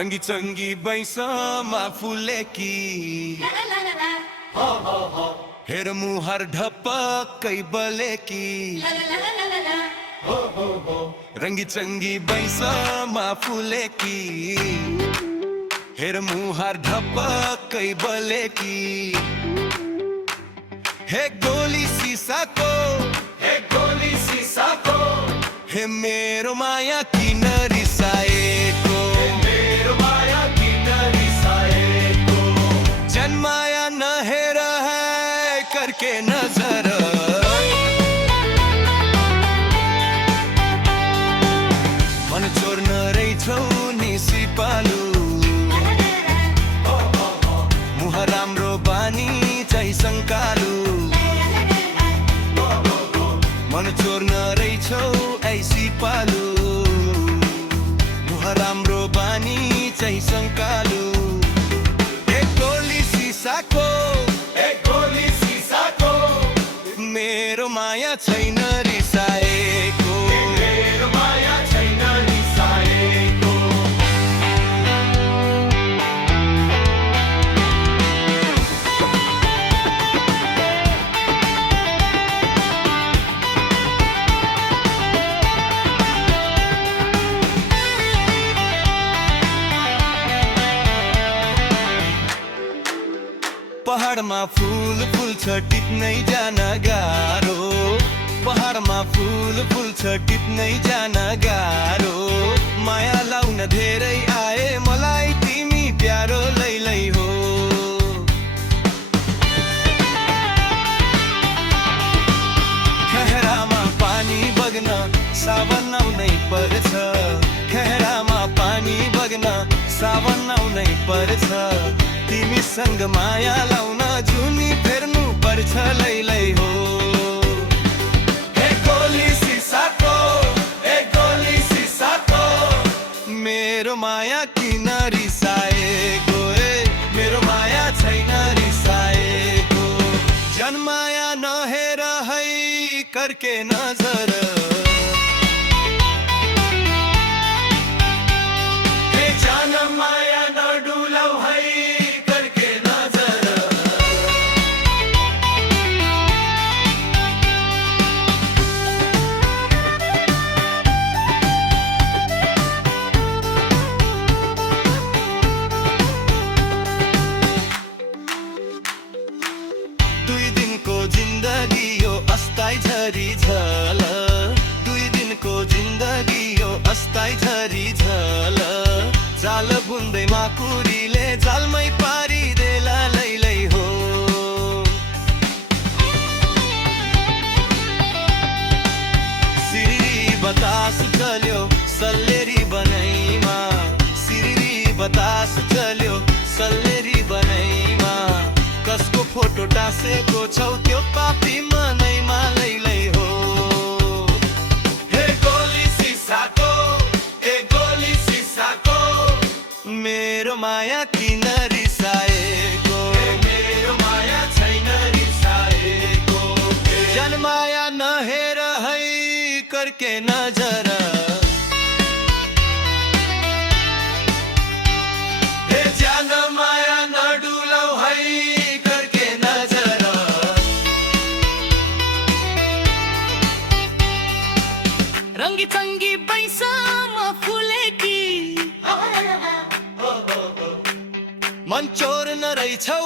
रंगी चंगी बैसमा फुलेकी हेर मुहार ढपक्कै बलेकी रंगी चंगी बैसमा फुलेकी हेर मुहार ढपक्कै बलेकी हे गोली सिसाको हे मेरो माया किन रिसाएको जन्माया नहेर है करके नजर मन चोर्न रहेछौ नि सिपालु मुह राम्रो बानी चाहिँ शङ्कालु मन चोर्न रहेछौ ऐ सिपालु मुह राम्रो बानी चाहिँ शङ्कालु मेरो माया छैन रिसाएको पहाडमा फूल फुल्छ टिप्नै जान गाह्रो पहाडमा फूल फुल्छ टिप्नै जान गाह्रो माया लाउन धेरै आए मलाई तिमी प्यारो लैलै हो खेहरामा पानी बग्न सावन आउनै पर्छ खेहरामा पानी बग्न सावन आउनै पर्छ तिमीसँग माया लाउन जुनी फेर्नु पर्छ लैलै हो मेरो माया किन रिसाएको मेरो माया छैन रिसाएको जन्माया नहेर है करके नजर माया नडुलौ है जिन्दगी यो अस्ताई झरी झल 2 दिनको जिन्दगी यो अस्ताई झरी झल जाल बुन्दै माकुरीले जालमै पारिदेला लैलै हो सिरिरी बतास चल्यो सल्लेरी बनैमा सिरिरी बतास चल्यो सल्लेरी बनैमा कसको फोटो टाँसेको छौ त्यो पापी मनैमा लैलै हो हे गोली सिसाको मेरो माया किन रिसाएको मेरो माया छैन रिसाएको जन्माया नहेर है करके नजर हे जान माया नडुलौ है रंगी चंगी बैसमा फुलेकी मन चोर्न रहेछौ